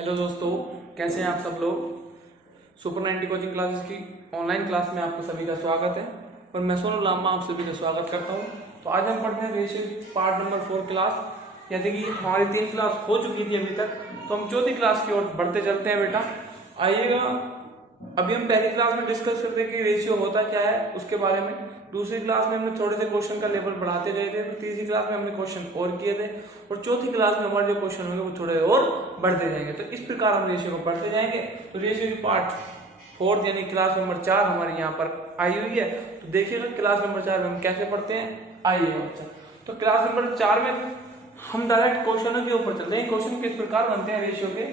Hello दोस्तों, कैसे हैं आप सब लोग। सुपर 90 कोचिंग क्लासेस की ऑनलाइन क्लास में आपको सभी का स्वागत है और मैं सोनू लामा आप सभी का स्वागत करता हूं। तो आज हम पढ़ते हैं रेशियो पार्ट नंबर 4 क्लास। जैसे कि हमारी 3 क्लास हो चुकी थी अभी तक, तो हम चौथी क्लास की ओर बढ़ते चलते हैं। बेटा आइएगा, अभी हम पहली क्लास में डिस्कस करते हैं कि रेशियो होता क्या है उसके बारे में। दूसरी क्लास में हमने थोड़े से क्वेश्चन का लेवल बढ़ाते गए थे, तो तीसरी क्लास में हमने क्वेश्चन और किए थे और चौथी क्लास में हमारे जो क्वेश्चन होंगे वो थोड़े और बढ़ते जाएंगे। तो इस प्रकार हम रेशियो को बढ़ते जाएंगे। तो रेशियो की पार्ट 4 यानी क्लास नंबर 4 हमारी यहाँ पर आई हुई है। तो देखिएगा क्लास नंबर 4 में हम कैसे पढ़ते हैं। आइए बच्चा, तो क्लास नंबर 4 में हम डायरेक्ट क्वेश्चनों के ऊपर चलते हैं। क्वेश्चन किस प्रकार बनते हैं रेशियो के,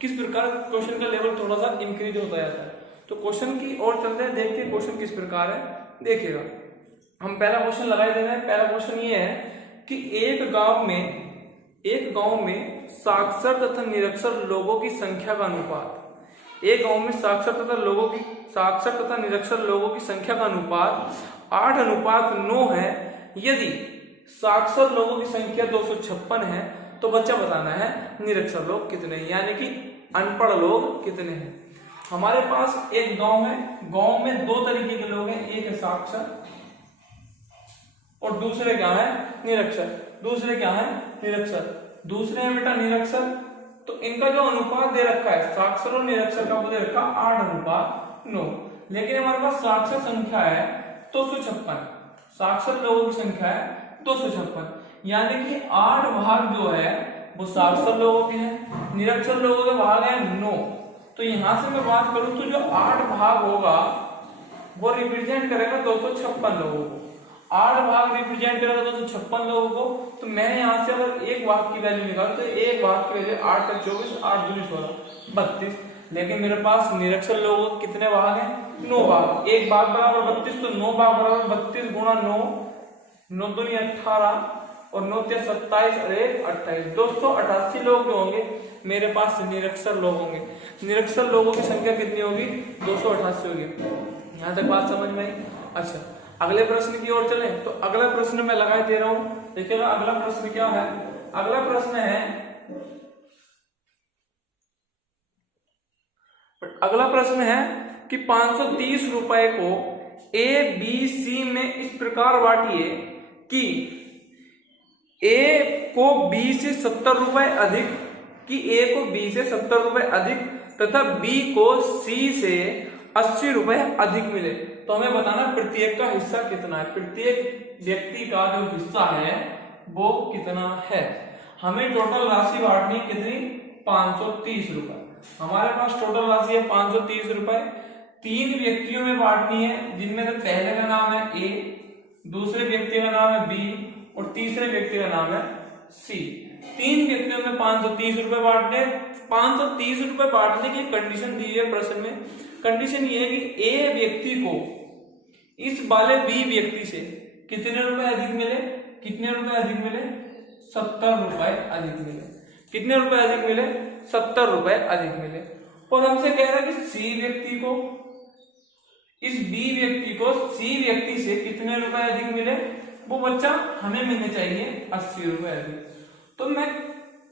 किस प्रकार क्वेश्चन का लेवल थोड़ा सा इंक्रीज होता जाता है। तो क्वेश्चन की ओर चलते हैं, देखते हैं क्वेश्चन किस प्रकार है। देखिएगा, हम पहला क्वेश्चन लगाए दे रहे हैं। पहला क्वेश्चन ये है कि एक गांव में साक्षर तथा निरक्षर लोगों की संख्या का अनुपात, एक गांव में साक्षर तथा निरक्षर लोगों की संख्या का अनुपात 8:9 है। यदि साक्षर लोगों की संख्या 256 है तो बच्चा बताना है निरक्षर लोग कितने हैं, यानी कि अनपढ़ लोग कितने हैं। हमारे पास एक गांव है, गांव में 2 तरीके के लोग हैं, एक है साक्षर और दूसरे क्या है निरक्षर। दूसरे हैं बेटा निरक्षर। तो इनका जो अनुपात दे रखा है साक्षर और निरक्षर का, वो दे रखा 8:9। लेकिन हमारे पास साक्षर संख्या है 256, साक्षर लोगों की संख्या है 256, यानी कि 8 भाग जो है वो साक्षर लोगों के हैं, निरक्षर लोगों के भाग है 9। तो यहां से मैं बात करूं तो जो 8 भाग होगा वो रिप्रेजेंट करेगा 256 लोगों को। 8 भाग रिप्रेजेंट करेगा 256 लोगों को। तो मैं यहां से अगर एक भाग की वैल्यू निकालूं तो एक भाग की वैल्यू 8 का 24, 8 दूनी 16, 32। लेकिन मेरे पास निरक्षर लोगों के कितने भाग हैं? 9 भाग। एक भाग बराबर 32, तो 9 भाग बराबर 32 गुणा 9, 9 दूनी 18 और 9 तिया 27 और 1 28। 288 लोग जो होंगे मेरे पास निरक्षर लोग होंगे। निरक्षर लोगों की संख्या कितनी होगी? 288 होगी। यहां तक बात समझ में आई? अच्छा, अगले प्रश्न की ओर चलें। तो अगला प्रश्न मैं लगाए दे रहा हूं, देखिएगा अगला प्रश्न क्या है। अगला प्रश्न है कि 530 रुपए को ए बी सी में इस प्रकार बांटिए कि ए को बी से 70 रुपए अधिक तथा बी को सी से 80 रुपए अधिक मिले। तो हमें बताना प्रत्येक का हिस्सा कितना है, प्रत्येक व्यक्ति का जो हिस्सा है वो कितना है। हमें टोटल राशि बांटनी कितनी? 530 रुपए। हमारे पास टोटल राशि है 530 रुपए। 3 व्यक्तियों में बांटनी है, जिनमें से पहले का नाम है ए, दूसरे व्यक्ति का नाम है बी और तीसरे व्यक्ति का नाम है सी। 3 व्यक्तियों में 530 रुपए बांटने। 530 रुपए बांटने की कंडीशन दी है प्रश्न में। कंडीशन ये है कि ए व्यक्ति को इस वाले बी व्यक्ति से कितने रुपए अधिक मिले? 70 रुपए अधिक मिले। कितने रुपए अधिक मिले? 70 रुपए अधिक मिले। और हमसे कह रहा है कि सी व्यक्ति को, इस बी व्यक्ति को सी व्यक्ति से कितने रुपए अधिक मिले? वो बच्चा हमें मिलने चाहिए 80 रुपए अधिक। तो मैं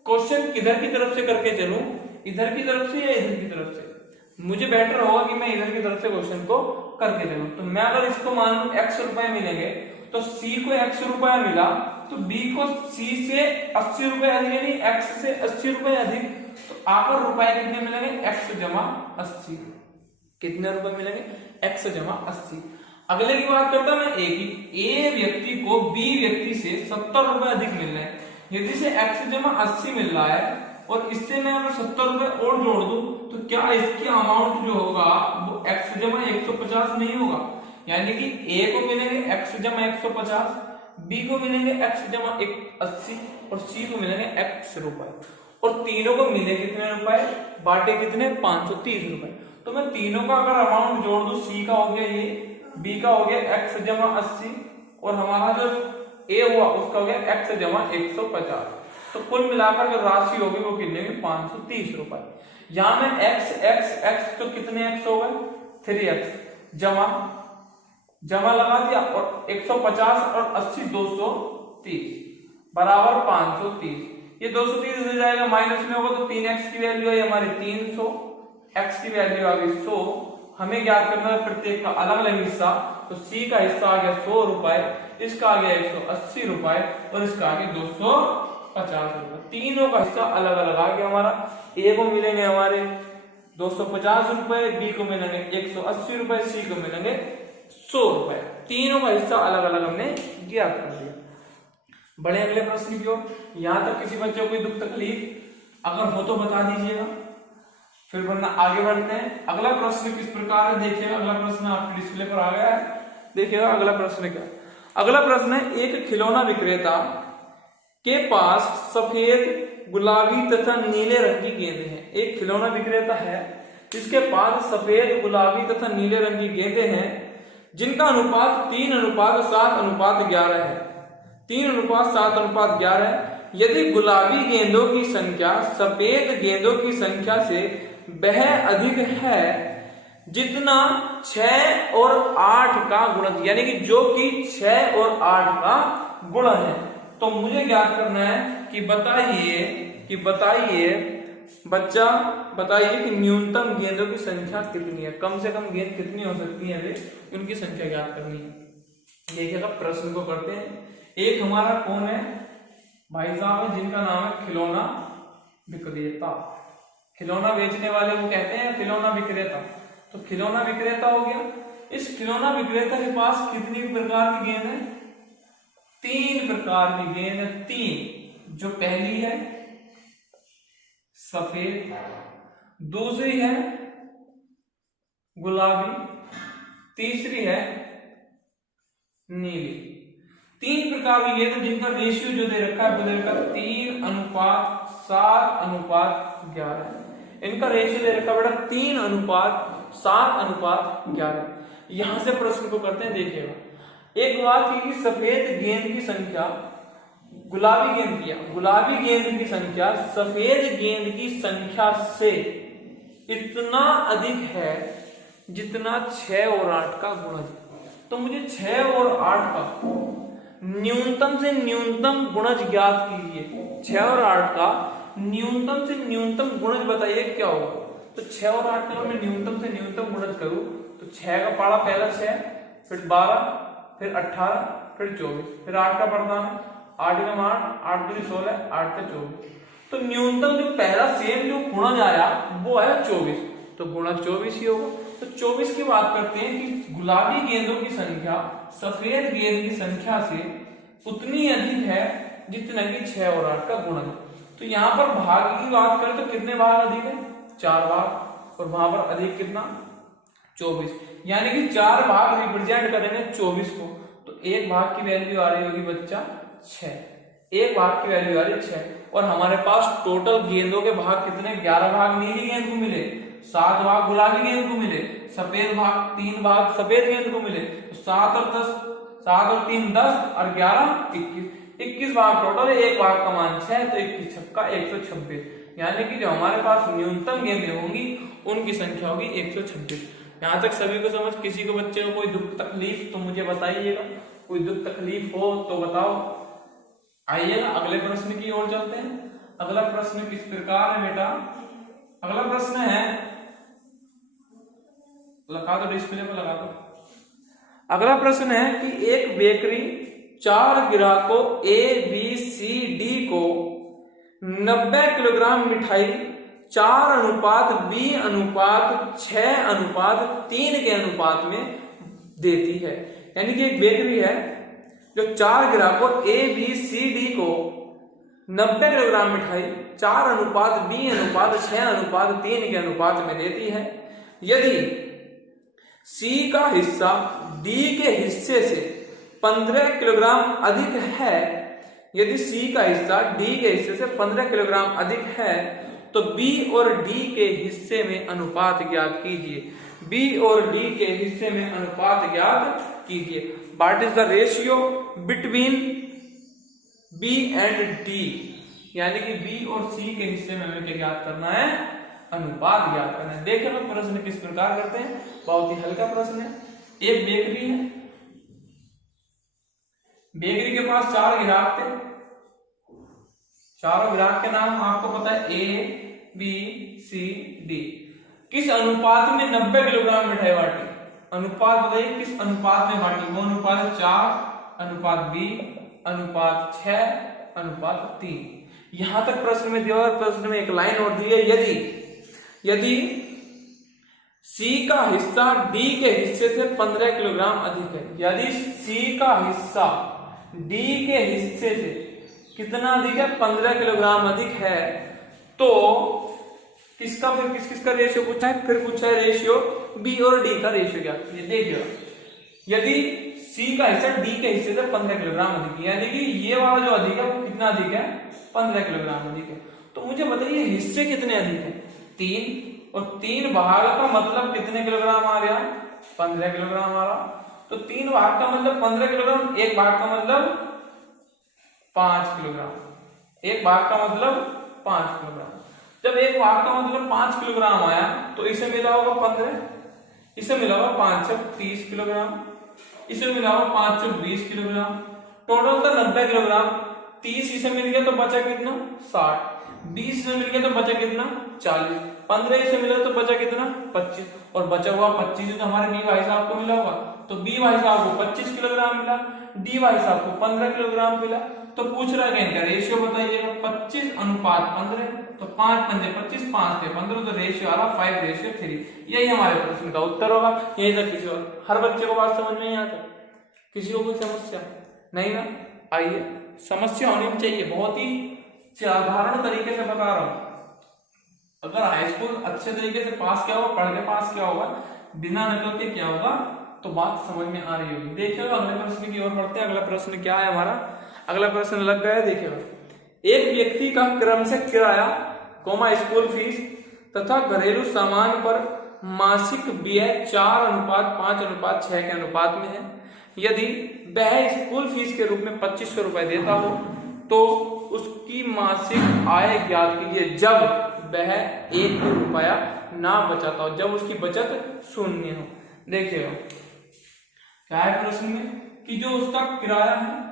क्वेश्चन किधर की तरफ से करके चलूं, इधर की तरफ से या इधर की तरफ से? मुझे बेटर होगा कि मैं इधर की तरफ से क्वेश्चन को करके चलूं। तो मैं अगर इसको मान लूं x रुपए मिलेंगे, तो c को x रुपया मिला, तो b को c से 80 रुपए अधिक, यानी x से 80 रुपए अधिक। तो आकर रुपए कितने मिलेंगे? x जमा 80। कितने रुपए मिलेंगे? x जमा 80। अगले की बात करता मैं a की। a व्यक्ति को b व्यक्ति से 70 रुपए अधिक मिल रहे हैं। यदि से x जमा 80 मिल रहा है और इससे मैं अगर 70 रुपए और जोड़ दूं तो क्या इसकी अमाउंट जो होगा वो x जमा 150 नहीं होगा? यानी कि a को मिलेंगे x जमा 150, b को मिलेंगे x जमा 80 और c को मिलेंगे x रुपए। और तीनों को मिले कितने रुपए? बांटे कितने? 530 रुपए। तो मैं तीनों का अगर अमाउंट जोड़ दूं, c का हो गया ये, b का हो गया x जमा 80 और हमारा जो a हुआ उसका हो गया x जमा 150। तो कुल मिलाकर जो राशि होगी वो कितनी होगी? 530 रुपए। यहां में x तो कितने x हो गए? 3x जमा लगा दिया और 150 और 80 230 बराबर 530। ये 230 इधर जाएगा, माइनस में होगा तो 3x की वैल्यू आई हमारी 300, x की वैल्यू आ गई 100। हमें ज्ञात करना है प्रत्येक का अलग अलग हिस्सा। तो c का हिस्सा आ गया 100 रुपए, इसका आ गया 180 रुपए और इसका आ गया 250 रुपए। तीनों का हिस्सा अलग अलग आ गया हमारा। a को मिलेंगे हमारे 250 रुपए, b को मिलेंगे 180 रुपए, c को मिलेंगे 100 रुपए। तीनों का हिस्सा अलग अलग हमने ज्ञात कर दिया। बड़े अगले प्रश्न की ओर। यहां तक किसी बच्चे को कोई दुख तकलीफ अगर हो तो बता दीजिएगा, फिर वरना आगे बढ़ते हैं। अगला प्रश्न किस प्रकार है देखिएगा। अगला प्रश्न आपके डिस्प्ले पर आ गया है, देखिएगा अगला प्रश्न क्या। अगला प्रश्न है, एक खिलौना विक्रेता के पास सफेद, गुलाबी तथा नीले रंग की गेंदें हैं। एक खिलौना विक्रेता है जिसके पास सफेद, गुलाबी तथा नीले रंग की गेंदें हैं जिनका अनुपात 3:7:11 है। 3:7:11 है। यदि गुलाबी गेंदों की संख्या सफेद गेंदों की संख्या से वह अधिक है जितना 6 और 8 का गुणज, यानी कि जो कि 6 और 8 का गुणा है, तो मुझे ज्ञात करना है कि बताइए बच्चा बताइए कि न्यूनतम गेंदों की संख्या कितनी है, कम से कम गेंद कितनी हो सकती है, वे उनकी संख्या ज्ञात करनी है। देखिएगा प्रश्न को करते हैं। एक हमारा कौन है, भाई साहब है जिनका नाम है खिलौना विक्रेता। खिलौना बेचने वाले को कहते हैं खिलौना विक्रेता। तो खिलौना विक्रेता हो गया। इस खिलौना विक्रेता के पास कितनी प्रकार की गेंद है, 3 प्रकार की गेंद है। 3, जो पहली है सफेद, दूसरी है गुलाबी, तीसरी है नीली। 3 प्रकार की गेंद जिनका रेशियो जो दे रखा है वो दे रखा है 3:7:11। इनका रेशियो दे रखा बेटा 3:7:11। यहां से प्रश्न को करते हैं। देखिएगा, एक बात की सफेद गेंद की संख्या गुलाबी गेंद की संख्या सफेद गेंद की संख्या से इतना अधिक है जितना 6 और 8 का गुणज। तो मुझे 6 और 8 का न्यूनतम से न्यूनतम गुणज ज्ञात कीजिए। 6 और 8 का न्यूनतम से न्यूनतम गुणज बताइए क्या होगा। तो 6 और 8 का मैं न्यूनतम से न्यूनतम गुणज करूं तो 6 का पाड़ा पहला 6, फिर 12, फिर 18, फिर 24, फिर 8 का पड़ता है 8 का 8 दूनी 16, 8 का 24। तो न्यूनतम जो पहला सेम जो गुणज आया वो आया 24, तो गुणा 24 ही होगा। तो 24 की बात करते हैं कि गुलाबी गेंदों की संख्या सफेद गेंद की संख्या से उतनी अधिक है जितना कि 6 और 8 का गुणज। तो यहाँ पर भाग की बात करें तो कितने भाग अधिक है, 4 भाग, और वहां पर अधिक कितना 24, यानी कि 4 भाग रिप्रेजेंट करेंगे 24 को। तो एक भाग की वैल्यू आ रही होगी बच्चा 6, एक भाग की वैल्यू आ रही है 6। और हमारे पास टोटल गेंदों के भाग कितने, 11 भाग नीली गेंद को मिले, 7 भाग गुलाबी गेंद को मिले, सफेद भाग 3 भाग सफेद गेंद को मिले। तो 7 और 3 10 और 11 21 भाग टोटल है। एक भाग का मान 6, तो 21 छक्का 126, यानी कि जो हमारे पास न्यूनतम गेंदें होंगी उनकी संख्या होगी 126। यहाँ तक सभी को समझ। किसी को बच्चे को कोई दुख तकलीफ तो मुझे बताइएगा, कोई दुख तकलीफ हो तो बताओ। आइएगा अगले प्रश्न की ओर चलते हैं। अगला प्रश्न किस प्रकार है बेटा, अगला प्रश्न है, लगा दो डिस्प्ले पर लगा दो। अगला प्रश्न है कि एक बेकरी 4 ग्राहकों ABCD को 90 किलोग्राम मिठाई 4:B:6:3 के अनुपात में देती है। यानी कि एक बेकरी है जो 4 ग्राहकों ABCD को 90 किलोग्राम मिठाई 4:B:6:3 के अनुपात में देती है। यदि C का हिस्सा D के हिस्से से 15 किलोग्राम अधिक है, यदि C का हिस्सा D के हिस्से से 15 किलोग्राम अधिक है तो B और D के हिस्से में अनुपात ज्ञात कीजिए। B और D के हिस्से में अनुपात ज्ञात कीजिए। What is the ratio between B and D, यानी कि B और C के हिस्से में हमें क्या ज्ञात करना है, अनुपात ज्ञात करना है। देखिए हम प्रश्न किस प्रकार करते हैं, बहुत ही हल्का प्रश्न है। एक बेकरी है, बेकरी के पास 4 ग्राहक थे, चारों विभाग के नाम आपको पता है, A B C D। किस अनुपात में 90 किलोग्राम मिठाई बांटी? अनुपात बताइए किस अनुपात में बांटी? वो अनुपात है 4:20:6:3। यहां तक प्रश्न में दिया, प्रश्न में एक लाइन और दी है, यदि C का हिस्सा D के हिस्से से 15 किलोग्राम अधिक है। यदि C का हिस्सा D के हिस्से से कितना अधिक है? 15 किलोग्राम अधिक है, तो किसका फिर किसका रेशियो पूछा है? फिर पूछा है रेशियो B और D का रेशियो क्या? ये देखिए, यदि C का हिस्सा D के हिस्से से 15 किलोग्राम अधिक है, यानी कि ये वाला जो अधिक है वो कितना अधिक है? 15 किलोग्राम अधिक है। तो मुझे बताइए हिस्से कितने अधिक है? 3, और 3 भाग का मतलब कितने किलोग्राम आ गया? 15 किलोग्राम आ रहा। तो 3 भाग का मतलब 15 किलोग्राम, 1 भाग का मतलब 5 किलोग्राम। 1 भाग का मतलब 5 किलोग्राम। जब 1 भाग का मतलब 5 किलोग्राम आया तो इसे मिला होगा 15, इसे मिला होगा 5 से 30 किलोग्राम, इसे मिला होगा 5 से 20 किलोग्राम, टोटल था 90 किलोग्राम। 30 इसे मिल गया तो बचा कितना? 60। 20 इसे मिल गया तो बचा कितना? 40। 15 इसे मिला तो बचा कितना? 25। और बचा हुआ 25 तो हमारे बी भाई साहब को मिला होगा, तो बी भाई साहब को 25 किलोग्राम मिला, डी भाई साहब को 15 किलोग्राम मिला। तो पूछ रहा है इनका रेशियो बताइएगा। 25:15, तो 5 पंजे 25, 5 से 15, तो रेशियो आ रहा 5:3। यही हमारे प्रश्न का उत्तर होगा। यही तक किसी और हर बच्चे को बात समझ में नहीं आता? किसी को कोई समस्या नहीं ना? आइए, समस्या होनी चाहिए, बहुत ही साधारण तरीके से बता रहा हूं। अगर हाई स्कूल अच्छे तरीके से पास किया होगा, पढ़ के पास किया होगा, बिना नकल के किया होगा, तो बात समझ में आ रही होगी। देखिएगा अगले प्रश्न की ओर बढ़ते हैं। अगला प्रश्न क्या है हमारा? अगला प्रश्न लग गया है, देखिएगा। एक व्यक्ति का क्रम से किराया, स्कूल फीस तथा घरेलू सामान पर मासिक व्यय 4:5:6 के अनुपात में है। यदि वह स्कूल फीस के रूप में 2500 रुपए देता हो तो उसकी मासिक आय ज्ञात कीजिए जब वह 1 रुपया ना बचाता हो, जब उसकी बचत 0 हो। देखिएगा क्या है प्रश्न में कि जो उसका किराया है,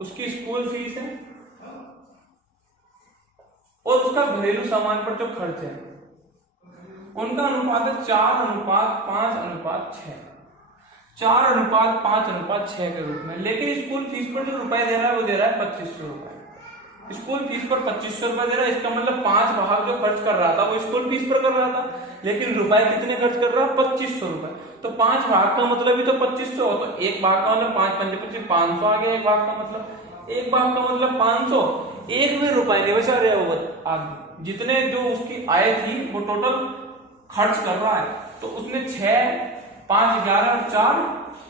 उसकी स्कूल फीस है और उसका घरेलू सामान पर जो खर्च है, उनका अनुपात है 4:5:6। 4:5:6 के रूप में। लेकिन स्कूल फीस पर जो रुपए दे रहा है वो दे रहा है 2500 रुपए। स्कूल फीस पर 2500 रुपए दे रहा है, इसका मतलब 5 भाग जो खर्च कर रहा था वो स्कूल फीस पर कर रहा था, लेकिन रुपए कितने खर्च कर रहा है? 2500 रुपए। तो 5 भाग का मतलब ही तो 2500 हो, तो 1 भाग का मतलब 5 पंजे 25, 500 आ गया। 1 भाग का मतलब 500। 1 में रुपए नहीं बचा रहे वो आगे, जितने जो उसकी आय थी वो टोटल खर्च कर रहा है। तो उसने 6, 5, 11 और 4,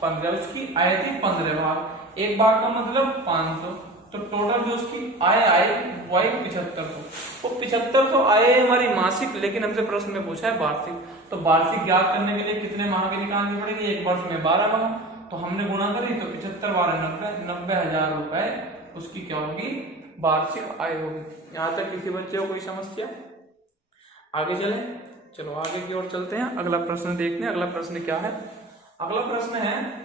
15, उसकी आय थी 15 भाग। 1 भाग का मतलब 500, तो टोटल जो उसकी आय आई वही 7500। वो 7500 आय हमारी मासिक, लेकिन हमसे प्रश्न में पूछा है वार्षिक। तो वार्षिक ज्ञात करने के लिए कितने माह की निकालनी पड़ेगी? 1 वर्ष में 12 माह, तो हमने गुणा करी तो 75 12 90,000 रुपए उसकी क्या होगी? वार्षिक आय होगी। यहाँ तक किसी बच्चे को कोई समस्या? आगे चले, चलो आगे की ओर चलते हैं। अगला प्रश्न देखते हैं। अगला प्रश्न क्या है? अगला प्रश्न है,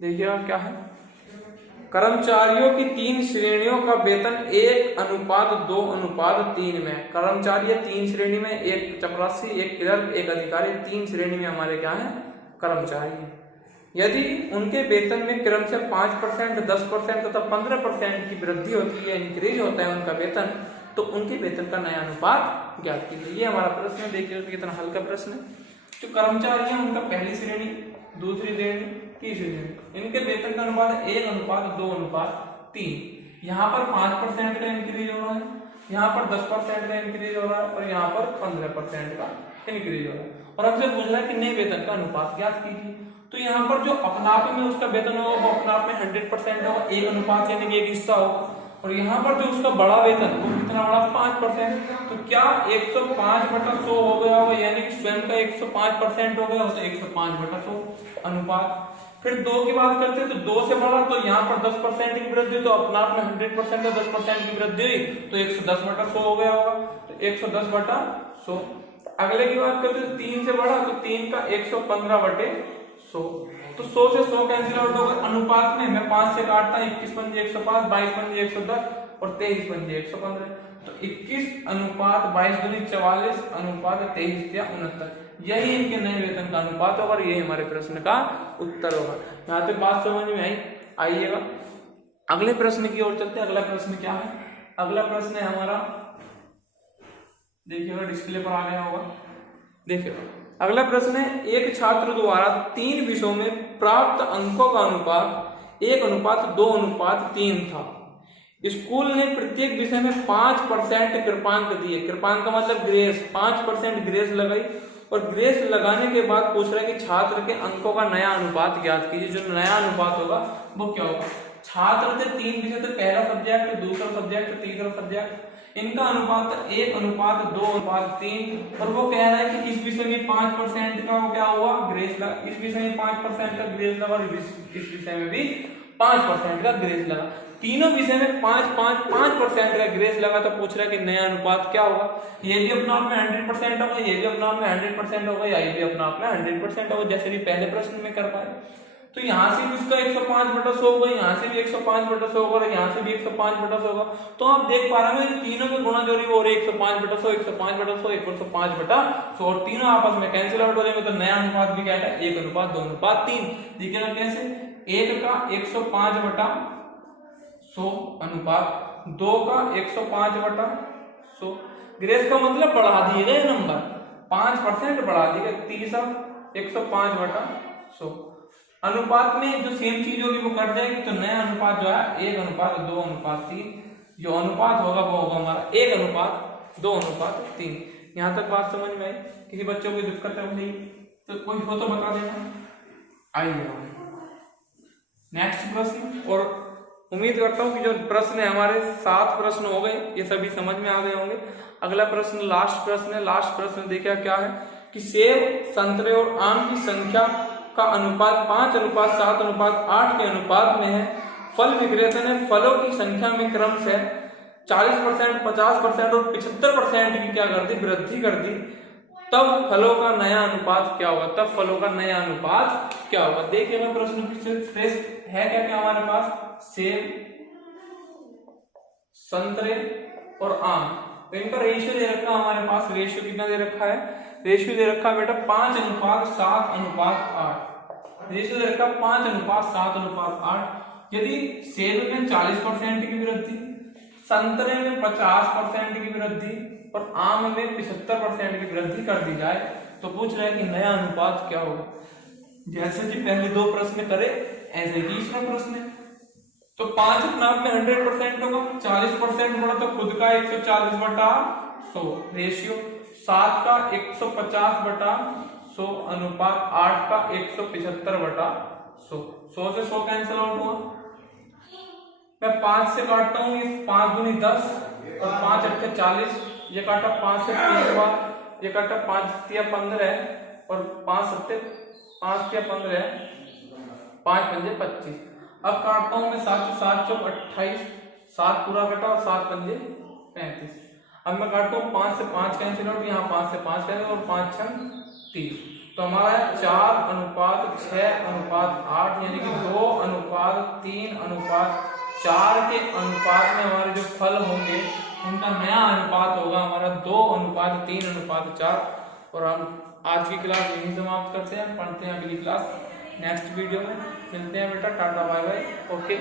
देखिएगा क्या है। कर्मचारियों की 3 श्रेणियों का वेतन 1:2:3 में। कर्मचारी 3 श्रेणी में, एक चपरासी, एक क्लर्क, एक अधिकारी। 3 श्रेणी में हमारे क्या है? कर्मचारी। यदि उनके वेतन में क्रम से 5%, 10% तथा 15% की वृद्धि होती है, इंक्रीज होता है उनका वेतन, तो उनके वेतन का नया अनुपात ज्ञात कीजिए। ये हमारा प्रश्न है। देखिए कितना हल्का प्रश्न है। जो कर्मचारी है उनका पहली श्रेणी, दूसरी श्रेणी, तीसरी श्रेणी, इनके वेतन का अनुपात 1:2:3। यहाँ पर 5% का इंक्रीज हो रहा है, यहाँ पर 10% का इंक्रीज हो रहा है और यहाँ पर 15% का इंक्रीज हो रहा है। और हमसे पूछ रहा है कि नए वेतन का अनुपात ज्ञात कीजिए। तो यहाँ पर जो अपने आप में उसका वेतन होगा वो अपने आप में 100% होगा, 1 अनुपात यानी कि 1 हिस्सा होगा। और यहाँ पर जो उसका बड़ा वेतन वो कितना बड़ा? 5%। तो क्या 105/100 हो गया होगा, यानी कि स्वयं का 105% हो गया, तो 105/100 अनुपात। फिर 2 की बात करते हैं तो 2 से बड़ा, तो यहाँ पर 10% की वृद्धि, तो अपने आप में 100% का 10% की वृद्धि हुई, तो 110/100 हो गया होगा, तो 110/100। अगले की बात करते हैं 3 से बड़ा, तो 3 का 115/100। तो 100 से 100 कैंसिल आउट होगा। अनुपात में मैं 5 से काटता हूँ, 21 पंजे 105, 22 पंजे 110 और 23 पंजे 115। तो 21 अनुपात 22 दूनी 44 अनुपात 23 या 69, यही इनके नए वेतन का अनुपात होगा और यही हमारे प्रश्न का उत्तर होगा। यहाँ तक बात समझ में आई? आइएगा अगले प्रश्न की ओर चलते हैं। अगला प्रश्न क्या है? अगला प्रश्न है हमारा, देखिएगा डिस्प्ले पर आ गया होगा, देखिएगा अगला प्रश्न है, एक छात्र द्वारा 3 विषयों में प्राप्त अंकों का अनुपात 1:2:3 था। स्कूल ने प्रत्येक विषय में 5% कृपांक दिए। कृपांक का मतलब ग्रेस, 5% ग्रेस लगाई और ग्रेस लगाने के बाद पूछ रहा है कि छात्र के अंकों का नया अनुपात ज्ञात कीजिए। जो नया अनुपात होगा वो क्या होगा? छात्र थे 3 विषय थे, पहला सब्जेक्ट, दूसरा सब्जेक्ट, तीसरा सब्जेक्ट, इनका अनुपात 1:2:3 और वो कह रहा है कि इस विषय में 5% का क्या हुआ? ग्रेस लगा। इस विषय में 5% का ग्रेस लगा और इस विषय में भी 5% का ग्रेस लगा। तीनों विषय में 5% का ग्रेस लगा। तो पूछ रहा है कि नया अनुपात क्या होगा? ये भी अपना आप में 100% होगा, ये भी अपना आप में 100% होगा, या ये भी अपना आप में 100% होगा, जैसे भी पहले प्रश्न में कर पाए। तो यहाँ से भी उसका 105/100 होगा, यहाँ से भी 105/100 होगा और यहाँ से भी 105/100 होगा। तो आप देख पा रहे हैं तीनों में गुणा जो हो रही है 105/100, 105/100, 105/100 और तीनों आपस में कैंसिल आउट हो जाएंगे। तो नया अनुपात भी क्या है? 1:2:3। देखिएगा कैसे? 1 का 105/100 अनुपात 2 का 105/100। ग्रेस का मतलब बढ़ा दिए गए नंबर, 5% बढ़ा दिए गए, तीसरा 105/100। अनुपात में जो सेम चीज होगी वो कट जाएगी। तो नया अनुपात जो है 1:2:3, जो अनुपात होगा वो होगा हमारा 1:2:3। यहाँ तक बात समझ में आई? किसी बच्चों को दिक्कत है नहीं तो कोई हो तो बता देना। आइए नेक्स्ट प्रश्न, और उम्मीद करता हूँ कि जो प्रश्न है हमारे 7 प्रश्न हो गए, ये सभी समझ में आ गए होंगे। अगला प्रश्न लास्ट प्रश्न है। लास्ट प्रश्न देखिए क्या है कि सेब, संतरे और आम की संख्या का अनुपात 5:7:8 के अनुपात में है। फल विक्रेता ने फलों की संख्या में क्रम से 40%, 50% और 75% की क्या कर दी? वृद्धि कर दी। तब फलों का नया अनुपात क्या होगा? तब फलों का नया अनुपात क्या होगा? देखिएगा प्रश्न फ्रेश है क्या क्या हमारे पास? सेब, संतरे और आम, तो इनका रेशियो दे रखा है हमारे पास। रेशियो कितना दे रखा है? रेशियो दे रखा है बेटा 5:7:8। रेशियो दे रखा 5:7:8। यदि सेब में 40% की वृद्धि, संतरे में 50% की वृद्धि और आम में 75% की वृद्धि कर दी जाए तो पूछ रहा है कि नया अनुपात क्या होगा? जैसे कि पहले 2 प्रश्न करे ऐसे ही तीसरा प्रश्न है। तो 5 अपने आप में 100% होगा, 40% बढ़ा तो खुद का 140/100 रेशियो, 7 का 150/100 अनुपात 8 का 175/100। 100 से 100 कैंसिल आउट हुआ। मैं 5 से काटता हूँ, 5 दूनी 10 और 5 8 40, ये काटा 5 से 3 बार, ये काटा 5 तिया 15 और 5 7 5 तिया 15, 5 पंजे 25। अब काटता हूँ मैं 7 से 7 चौक 28, 7 पूरा कटा और 7 पंजे 35। अब मैं काटता हूँ 5 से 5 कैंसिल आउट, यहाँ 5 से 5 कैंसिल और 5 6 30। तो हमारा है 4:6:8 यानी कि 2:3:4 के अनुपात में हमारे जो फल होंगे उनका नया अनुपात होगा हमारा 2:3:4। और हम आज की क्लास यहीं समाप्त करते हैं, पढ़ते हैं अगली क्लास नेक्स्ट वीडियो में। मिलते हैं बेटा, टाटा बाय बाय, ओके।